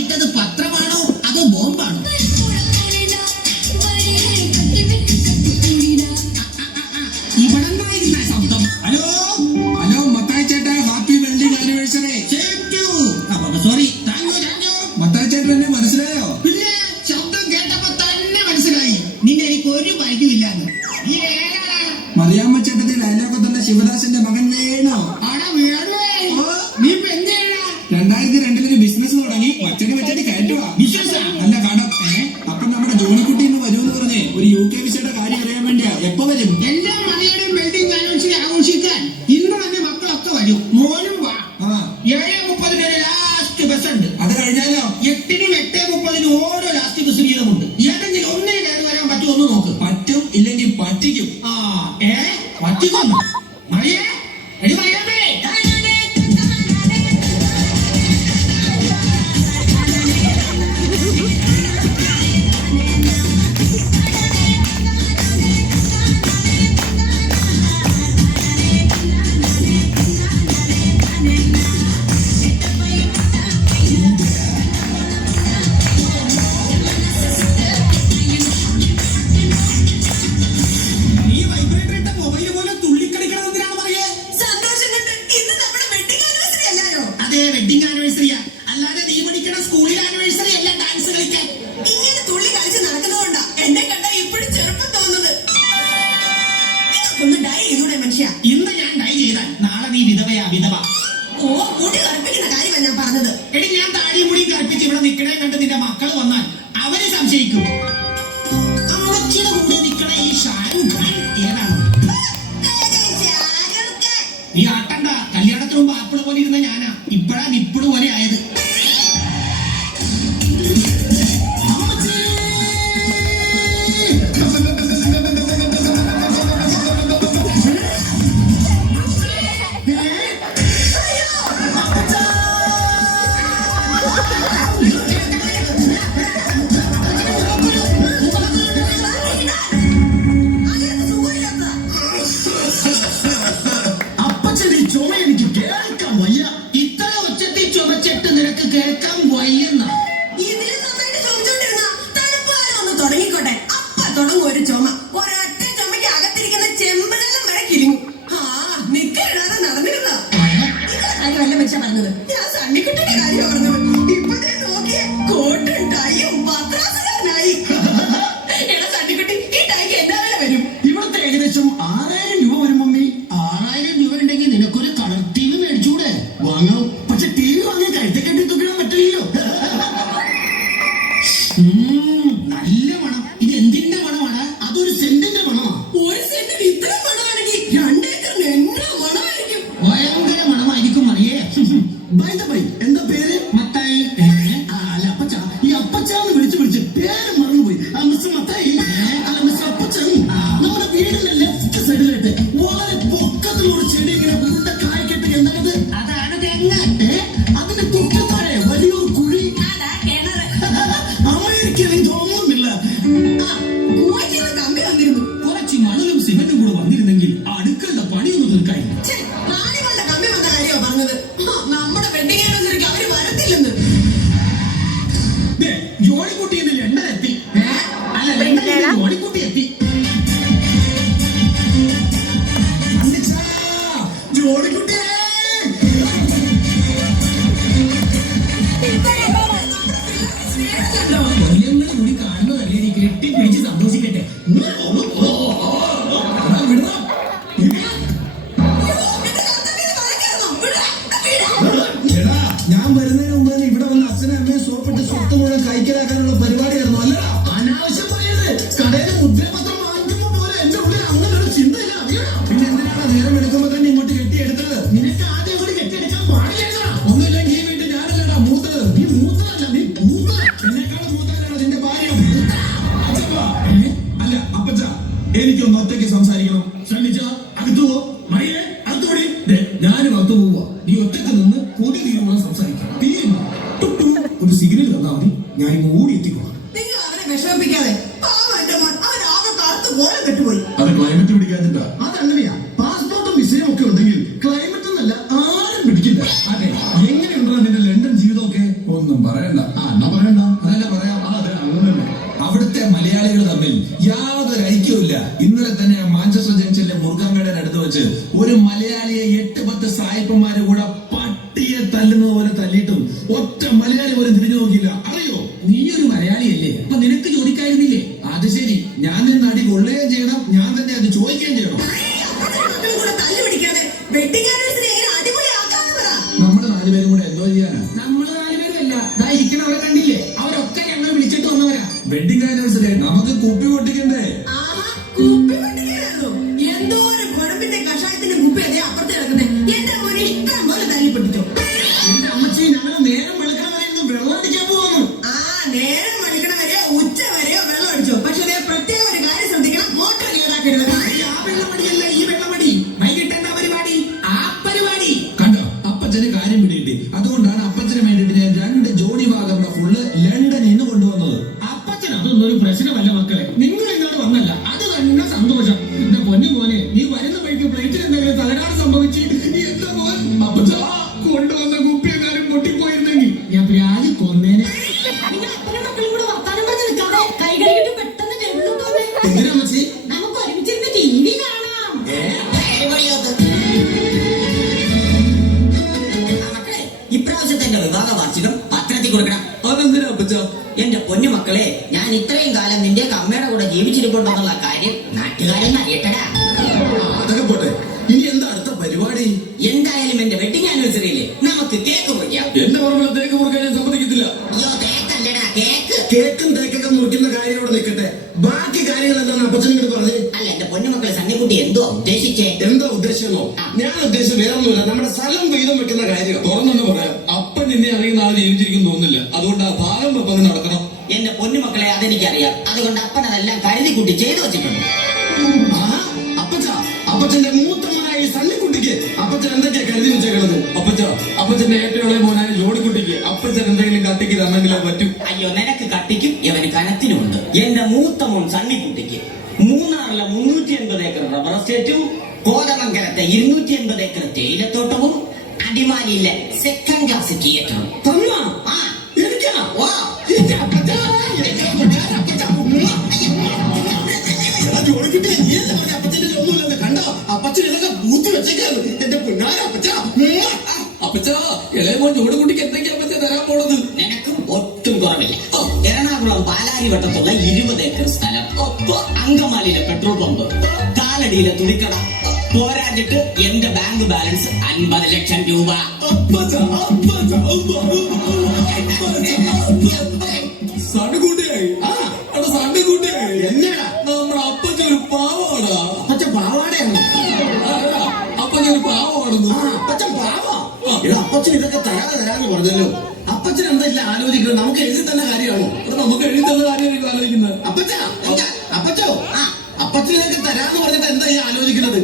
ഇട്ടത് പത്രമാണോ അതോ ബോംബാണോ? ഇവിടെന്നായിരുന്ന ശബ്ദം. ഹലോ ഹലോ മത്തായി ചേട്ടാ, happy wedding anniversary. Sorry, thank you. Mathai ചേട്ടൻ എന്നെ മനസ്സിലായോ? പിന്നെ ശബ്ദം കേട്ടപ്പോ തന്നെ മനസ്സിലായി നിന്നെ എനിക്ക് ഒരു പരിചയമില്ലാന്ന്. നീ മറിയാമ്മ ചേട്ടത്തിൽ അയലോക്കത്തുള്ള ശിവദാസന്റെ മകൻ വേണോ? നീ ഇപ്പൊ എന്ത് ചെയ്യണ? 2002 ബിസിനസ് തുടങ്ങി വച്ചടി വെച്ചടി കയറ്റുവാ. അല്ല കടം. അപ്പൊ നമ്മുടെ ജോണിക്കുട്ടി ഇന്ന് വരുമെന്ന് പറഞ്ഞേ ഒരു UK വിസയുടെ കാര്യം അറിയാൻ വേണ്ടിയാ. എപ്പോ വരും? എല്ലാ മണിയുടെയും വെഡിങ് ആനിവേഴ്സറി ആഘോഷിക്കാൻ ഇന്ന് തന്നെ മക്കളൊക്കെ വരും. മോനും വാ. 7:30 ലാസ്റ്റ് ബസ് ഉണ്ട്. അത് കഴിഞ്ഞാലോ? 8-നും 8:30 ഓരോ ലാസ്റ്റ് ബസ് വീതമുണ്ട്. ഏതെങ്കിലും ഒന്നേ കയറി വരാൻ പറ്റുമോ നോക്ക്. പറ്റും, ഇല്ലെങ്കിൽ പറ്റിക്കും. പറ്റിക്കുന്നു. മറിയേ, എടി മറിയാമ്മേ. വെഡിങ് ആനിവേഴ്സറിയാ, അല്ലാതെ നീ പഠിക്കണ സ്കൂളിൽ ആനിവേഴ്സറി അല്ല ഡാൻസ് കളിക്കാൻ. ഇങ്ങനെ തുള്ളി കളിച്ച് നടക്കുന്നതുകൊണ്ടാ എന്നെ കണ്ട ഇപ്പോഴും ചെറുപ്പം തോന്നുന്നത്. ഒന്ന് ഡൈ ചെയ്തൂടെ മനുഷ്യ? ഇന്ന് ഞാൻ ഡൈ ചെയ്താൽ നാളെ നീ വിധവയാ. വിധവ. ഓ, മുടി കറുപ്പിക്കുന്ന കാര്യമാണ് ഞാൻ പറഞ്ഞത്. എടി, ഞാൻ താടിയും മുടിയും കറുപ്പിച്ച് ഇവിടെ നിൽക്കണേ കണ്ട് നിന്റെ മക്കൾ വന്നാൽ അവര് സംശയിക്കും. അമ്മച്ചിയുടെ കൂടെ നിൽക്കണ ഈ ഷാരൂഖ് ഖാൻ ഏതാണ്? നീ ആട്ടണ്ട. കല്യാണത്തിന് മുമ്പ് ആപ്പിള് പോലെ ഇരുന്ന ഞാനാ, ഇപ്പഴാ നിപ്പിള് പോലെ ആയത്. ഇത്ര ഒച്ചത്തിൽ ചുമച്ചിട്ട് നിനക്ക് കേൾക്കാൻ വയ്യെന്ന. ഇതില് നന്നായിട്ട് ചുമച്ചോണ്ടിരുന്ന തണുപ്പുകാലം ഒന്ന് തുടങ്ങിക്കോട്ടെ. അപ്പ തുടങ്ങും ഒരു ചുമ. ഒരൊറ്റ ചുമയ്ക്ക് അകത്തിരിക്കുന്ന ചെമ്പനെല്ലാം വരെ കിരിങ്ങും. നിക്കറിടാതെ നടന്നിരുന്ന കാര്യമല്ല മനുഷ്യ പറഞ്ഞത്. ഞാൻ സണ്ണിക്കുട്ടിയുടെ കാര്യം പറഞ്ഞത്. ഇപ്പൊ നോക്കിയേ, കോട്ടും ടൈയും പത്രാസുകാരനായി. എടാ സണ്ണിക്കുട്ടി, ഈ ടൈക്ക് എന്താ വില വരും? ഇവിടുത്തെ ഏകദേശം 6000 രൂപ വരും മമ്മി. 6000 രൂപ ഉണ്ടെങ്കിൽ നിനക്കൊരു കളർ TV മേടിച്ചൂടെ? വാങ്ങാം, പക്ഷെ TV വാങ്ങിയ കഴുത്തെ കെട്ടി തൂക്കിടാൻ പറ്റില്ലല്ലോ. നല്ല മണം. ഇത് എന്തിന്റെ മണമാണ്? അതൊരു സെന്റിന്റെ മണമാ. ഒരു സെന്റിന് ഇത്രയും മണമാണെങ്കിൽ 2 ഏക്കറിന് എന്നാ മണമായിരിക്കും? ഭയങ്കര മണമായിരിക്കും മറിയേ. എന്താ പേര്? മത്തായി. അല്ല അപ്പച്ച. ഈ അപ്പച്ചാന്ന് വിളിച്ച് പേര് മറന്നുപോയി. മിസ്റ്റർ മത്തായി. അല്ല മിസ്റ്റർ അപ്പച്ചൻ. നമ്മുടെ വീടിന്റെ ലെഫ്റ്റ് സൈഡിലായിട്ട് വളരെ പൊക്കത്തിലുള്ള ചെടി ഇങ്ങനെ ഉരുണ്ട കായ്ക്കെട്ട് എന്താണത്? അതാണ് തെങ്ങ്. അതിന്റെ തൊട്ട് താഴെ വലിയൊരു കുഴി. അതാ കിണറ്. അമേരിക്കയിൽ തോന്നുന്നില്ല. കൂവയ്ക്കുന്ന കമ്പി വന്നിരുന്നു. കുറച്ച് മണലും സിമെന്റും കൂടെ വന്നിരുന്നെങ്കിൽ അടുക്കളുടെ പണിയൊന്നും തീർക്കായിരുന്നു. പ്രാണികളുടെ കമ്പി വന്ന കാര്യമാ പറഞ്ഞത്. നമ്മുടെ വെഡിങ് ആനിവേഴ്സറിക്ക് അവര് വരത്തില്ലെന്ന്. ജോണിക്കുട്ടി എന്ന് ലണ്ടൻ എത്തി. അല്ല, ലണ്ടനിൽ ജോണിക്കുട്ടി എത്തി. ജോണിക്കുട്ടിയെ കൊല്ലങ്ങൾ കൂടി കാണുന്നതല്ലേ, നീ കെട്ടിപ്പിടിച്ച് സന്തോഷിക്കട്ടെ. ഞാൻ വരുന്നതിന് മുമ്പ് തന്നെ ഇവിടെ വന്ന് അച്ഛനും അമ്മയും സോപ്പിട്ട് സ്വത്ത് മുഴുവൻ കൈക്കലാക്കാനുള്ള പരിപാടിയായിരുന്നു. അല്ല, അനാവശ്യം പറയരുത്. കടയിൽ മുദ്രപത്രം വാങ്ങിക്കുമ്പോ പോലെ എന്റെ ഉള്ളിൽ അങ്ങനെ ഒരു ചിന്തയില്ല. പിന്നെ എന്തിനാണ് നേരം എടുക്കുമ്പോ തന്നെ ഇങ്ങോട്ട് കെട്ടിയെടുത്തത്? നിനക്ക് ആദ്യം കൂടി കെട്ടിയെടുക്കാൻ പാടില്ല. ഒന്നുമില്ലെങ്കിൽ ഈ വീട്ടിൽ ഞാനല്ലടാ മൂത്തത്. നീ മൂത്തതല്ല, നീ മൂത്ത. എന്നെക്കാളും മൂത്തല്ലോ നിന്റെ ഭാര്യ. അല്ല അപ്പച്ച, എനിക്കൊന്ന് ഒറ്റയ്ക്ക് സംസാരിക്കണം. ശ്രമിച്ച അകത്തു പോ. മറിയേ, അകത്തോടി. ഞാനും അകത്തു പോവാ. നീ ഒറ്റക്ക് നിന്ന് കൊതി തീരുമാനം സംസാരിക്കാം. തീരുന്നു ഒരു സിഗ്നൽ തന്നാ മതി, ഞാൻ ഇങ്ങ് ഓടി എത്തിക്കോളാം. നിങ്ങൾ അവരെ വിഷമിപ്പിക്കാതെ. പാവം എന്റെ മോൻ, അവരാകെ കാലത്ത് പോലെ കെട്ടുപോയി. അത് ക്ലൈമറ്റ് പിടിക്കാതിട്ടാ. അതങ്ങനെയാ. പാസ്പോർട്ടും വിസയും ഒക്കെ ഉണ്ടെങ്കിൽ ക്ലൈമറ്റ് എന്നല്ല ആരും പിടിക്കില്ല. അതെ, എങ്ങനെയുണ്ടോ നിന്റെ ലണ്ടൻ ജീവിതമൊക്കെ? ഒന്നും പറയണ്ട. അവിടുത്തെ മലയാളികൾ തമ്മിൽ യാതൊരു ഐക്യവുമില്ല. ഇന്നലെ തന്നെ മാഞ്ചസ്റ്റർ ജംഗ്ഷനിലെ മുറുകാൻകടയുടെ അടുത്ത് വെച്ച് ഒരു മലയാളിയെ 8-10 സായിപ്പന്മാരെ കൂടെ പട്ടിയെ തല്ലുന്നത് പോലെ തല്ലിയിട്ടും ഒറ്റ മലയാളി പോലും തിരിഞ്ഞു നോക്കിയില്ല. അറിയോ? നീ ഒരു മലയാളിയല്ലേ, അപ്പൊ നിനക്ക് ചോദിക്കായിരുന്നില്ലേ? അത് ശരി, ഞാൻ നിന്ന് അടി കൊള്ളുകയും ചെയ്യണം, ഞാൻ തന്നെ അത് ചോദിക്കുകയും ചെയ്യണം. നമ്മള് 4 പേരും കൂടെ എന്തോ ചെയ്യാനാ? നമ്മള് 4 പേരുമല്ല, ഇരിക്കണവരെ കണ്ടില്ലേ, അവരൊക്കെ ഞങ്ങൾ വിളിച്ചിട്ട് വന്നവരാ. വെഡിങ് ആനിവേഴ്സറി നമുക്ക് കുപ്പി പൊട്ടിക്കണ്ടേ? എന്തോരം കുഴമ്പിന്റെ കഷായത്തിന്റെ കുപ്പി അതേ അപ്പുറത്ത് കിടക്കുന്നേ. എന്റെ മോനെ ഇഷ്ടം പോലെ തല്ലി പൊട്ടിച്ചോ. എന്റെ അമ്മച്ചി, ഞങ്ങൾ നേരം വെളുക്കണ വരെ ഇരുന്ന് വെള്ളം അടിക്കാൻ പോകുന്നു. നേരം മണിക്കണ വരെയോ ഉച്ച വരെയോ വെള്ളം അടിച്ചോ. പക്ഷെ അതേ പ്രത്യേക ഒരു കാര്യം ശ്രദ്ധിക്കണം, മോട്ടർ കേടാക്കരുത്. ആ വെള്ളമടിയല്ല ഈ വെള്ളമടി. വൈകിട്ട് എന്താ പരിപാടി? ആ പരിപാടി കണ്ടോ, അപ്പച്ചന് കാര്യം പിടികിട്ടി. അതുകൊണ്ടാണ് അപ്പച്ചന് വേണ്ടിട്ട് ഞാൻ 2 ജോണി വാഗറിന്റെ ഫുള്ള് ലണ്ടനിൽ നിന്ന് കൊണ്ടുവന്നത്. അപ്പച്ചൻ അതൊന്നും ഒരു പ്രശ്നമല്ല മക്കളെ. നിങ്ങൾ ഇങ്ങോട്ട് വന്നല്ല, അത് തന്നെ സന്തോഷം. എന്റെ പൊന്നു മോനെ, നീ വരുന്ന വഴിക്ക് പ്ലേറ്റിൽ എന്തെങ്കിലും തകരാറ് സംഭവിച്ച് എന്താ മോൻ അപ്പച്ച കൊണ്ടുവന്ന കുപ്പിയെങ്ങാനും പൊട്ടിപ്പോയിരുന്നെങ്കിൽ ഞാൻ പ്രാജി കൊന്നേനെ. പിന്നെ അപ്പനും മക്കളും കൂടെ വർത്താനം പറഞ്ഞ് നിൽക്കാതെ കൈ കഴുകിട്ട് പെട്ടെന്ന് ടേബിളിലോട്ട് വന്നേ. എന്തിനാ അമ്മച്ചി? നമുക്ക് ഒരുമിച്ചിരുന്ന് TV കാണാം. മക്കളെ, ഇപ്രാവശ്യത്തെ എന്റെ വിവാഹ വാർഷികം പത്രത്തിൽ കൊടുക്കണം. അതെന്തിനാ അപ്പച്ച? എന്റെ പൊന്നു മക്കളെ, ഞാൻ ഇത്രയും കാലം നിന്റെ അമ്മയുടെ കൂടെ ജീവിച്ചിരിപ്പുണ്ടെന്നുള്ള കാര്യം നാട്ടുകാരെന്ന് അറിയട്ടടാ. അതൊക്കെ പോട്ടെ, ഇനി എന്താ അടുത്ത പരിപാടി? എന്തായാലും എന്റെ വെഡിങ് ആനിവേഴ്സറിയില് നമുക്ക് കേക്ക് മുറിക്കാം. എന്റെ പുറമെ തേക്ക് മുറുക്കാൻ ഞാൻ സമ്മതിക്കത്തില്ല. അയ്യോ, കേക്കല്ലടാ, കേക്ക്. കേക്കും തേക്കൊക്കെ മുറിക്കുന്ന കാര്യം അവിടെ നിൽക്കട്ടെ. ബാക്കി കാര്യങ്ങൾ എന്താണെന്ന് അപ്പച്ചൻ ഇങ്ങോട്ട് പറഞ്ഞേ. അല്ല, എന്റെ പൊന്നു മക്കളെ, സണ്ണിക്കുട്ടി എന്തോ ഉദ്ദേശിച്ചേ? എന്താ ഉദ്ദേശമോ? ഞാൻ ഉദ്ദേശിച്ചത് വേറൊന്നുമില്ല, നമ്മുടെ സ്ഥലം വീതം വെക്കുന്ന കാര്യം. തുറന്നൊന്ന് പറയാം, അപ്പൻ നിന്നെ അറിയുന്ന ആൾ ജീവിച്ചിരിക്കും തോന്നുന്നില്ല. അതുകൊണ്ട് ആ ഭാഗം വെപ്പം നടക്കണം. എന്റെ പൊന്നു മക്കളെ, അതെനിക്കറിയാം. അതുകൊണ്ട് അപ്പൻ അതെല്ലാം കരുതി കൂട്ടി ചെയ്തു വെച്ചിട്ടുണ്ട്. അപ്പച്ചന്റെ മൂത്തമ്മനായ ഈ സണ്ണിക്കുട്ടിക്ക് അപ്പച്ചൻ എന്തൊക്കെയാ കരുതി വെച്ചേക്കണത്? അപ്പച്ചന്റെ ഏറ്റവും ഇളയ മോനായ ജോണിക്കുട്ടിക്ക് അപ്പച്ചൻ എന്തെങ്കിലും കത്തിക്ക് തന്നെങ്കിലേ പറ്റൂ. അയ്യോ, നിനക്ക് കട്ടിക്കും ഇവന് കനത്തിനുമുണ്ട്. എന്റെ മൂത്ത മോൻ സണ്ണിക്കുട്ടിക്ക് മൂന്നാറിലെ 380 ഏക്കർ റബ്ബർ എസ്റ്റേറ്റും കോതമംഗലത്തെ 280 ഏക്കർ തേയിലത്തോട്ടവും അടിമാലിയിലെ സെക്കൻഡ് ക്ലാസ് തിയേറ്ററും. തന്നാ? ആ, എനിക്കാ? വാ. എന്റെ അപ്പച്ചാ, എന്റെ അപ്പച്ചാ, ഉമ്മ. എടാ ജോണിക്കുട്ടി, നീ എന്താ പറഞ്ഞ അപ്പച്ചന്റെ ഒന്നുമില്ലെന്ന് കണ്ടോ? അപ്പച്ചൻ ഇതൊക്കെ പൂത്തി വെച്ചേക്കാണ്. എന്റെ പൊന്നാര അപ്പച്ചാ, ഉമ്മ. അപ്പച്ച, ഇളയ മോൻ ജോണിക്കുട്ടിക്ക് എന്തൊക്കെയാ അപ്പച്ച തരാൻ പോണത്? നിനക്കും ഒട്ടും കുറവില്ല. എറണാകുളം പാലാരിവട്ടത്തുള്ള 20 ഏക്കർ സ്ഥലം, അങ്കമാലിയിലെ പെട്രോൾ പമ്പ്, കാലടിയിലെ തുണിക്കട, പോരാഞ്ഞിട്ട് എന്റെ ബാങ്ക് ബാലൻസ് 50 ലക്ഷം രൂപ. സണ്ണുകൂട്ടിയായി. അവിടെ സണ്ണുകൂട്ടിയായി. എന്നാടാ നമ്മുടെ അപ്പച്ചൊരു പാവമാടാ. അപ്പച്ചൻ പാവാടയാണ്. അപ്പച്ചൊരു പാവമാണെന്ന്. അപ്പച്ചൻ പാവാ. എടാ, അപ്പച്ചൻ ഇതൊക്കെ തരാന്ന് പറഞ്ഞല്ലോ. അപ്പച്ചൻ എന്താ ആലോചിക്കുന്നത്? നമുക്ക് എഴുതി തന്നെ കാര്യമാണോ? ഇവിടെ നമുക്ക് എഴുതുന്ന കാര്യമായിരിക്കും ആലോചിക്കുന്നത്. അപ്പച്ചോ, അപ്പച്ചൻ ഇതൊക്കെ തരാന്ന് പറഞ്ഞിട്ട് എന്താ ഈ ആലോചിക്കുന്നത്?